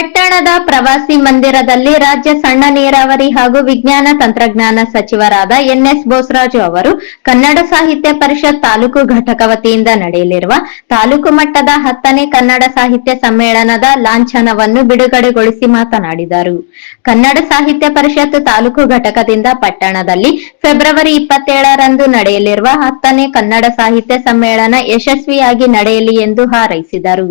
ಪಟ್ಟಣದ ಪ್ರವಾಸಿ ಮಂದಿರದಲ್ಲಿ ರಾಜ್ಯ ಸಣ್ಣ ನೀರಾವರಿ ಹಾಗೂ ವಿಜ್ಞಾನ ತಂತ್ರಜ್ಞಾನ ಸಚಿವರಾದ ಎನ್ಎಸ್ ಬೋಸರಾಜು ಅವರು ಕನ್ನಡ ಸಾಹಿತ್ಯ ಪರಿಷತ್ ತಾಲೂಕು ಘಟಕ ವತಿಯಿಂದ ನಡೆಯಲಿರುವ ತಾಲೂಕು ಮಟ್ಟದ ಹತ್ತನೇ ಕನ್ನಡ ಸಾಹಿತ್ಯ ಸಮ್ಮೇಳನದ ಲಾಂಛನವನ್ನು ಬಿಡುಗಡೆಗೊಳಿಸಿ ಮಾತನಾಡಿದರು. ಕನ್ನಡ ಸಾಹಿತ್ಯ ಪರಿಷತ್ ತಾಲೂಕು ಘಟಕದಿಂದ ಪಟ್ಟಣದಲ್ಲಿ ಫೆಬ್ರವರಿ ಇಪ್ಪತ್ತೇಳರಂದು ನಡೆಯಲಿರುವ ಹತ್ತನೇ ಕನ್ನಡ ಸಾಹಿತ್ಯ ಸಮ್ಮೇಳನ ಯಶಸ್ವಿಯಾಗಿ ನಡೆಯಲಿ ಎಂದು ಹಾರೈಸಿದರು.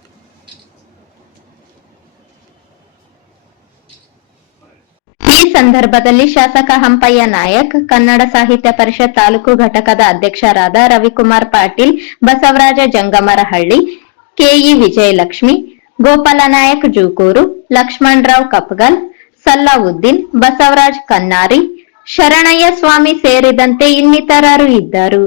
ಸಂದರ್ಭದಲ್ಲಿ ಶಾಸಕ ಹಂಪಯ್ಯ ನಾಯಕ್, ಕನ್ನಡ ಸಾಹಿತ್ಯ ಪರಿಷತ್ ತಾಲೂಕು ಘಟಕದ ಅಧ್ಯಕ್ಷರಾದ ರವಿಕುಮಾರ್ ಪಾಟೀಲ್, ಬಸವರಾಜ ಜಂಗಮರಹಳ್ಳಿ, ಕೆಇ ವಿಜಯಲಕ್ಷ್ಮಿ ಗೋಪಾಲನಾಯಕ್ ಜೂಕೂರು, ಲಕ್ಷ್ಮಣರಾವ್ ಕಪ್ಗಲ್ ಸಲ್ಲಾವುದ್ದೀನ್ ಬಸವರಾಜ್ ಕನ್ನಾರಿ, ಶರಣಯ್ಯ ಸ್ವಾಮಿ ಸೇರಿದಂತೆ ಇನ್ನಿತರರು ಇದ್ದರು.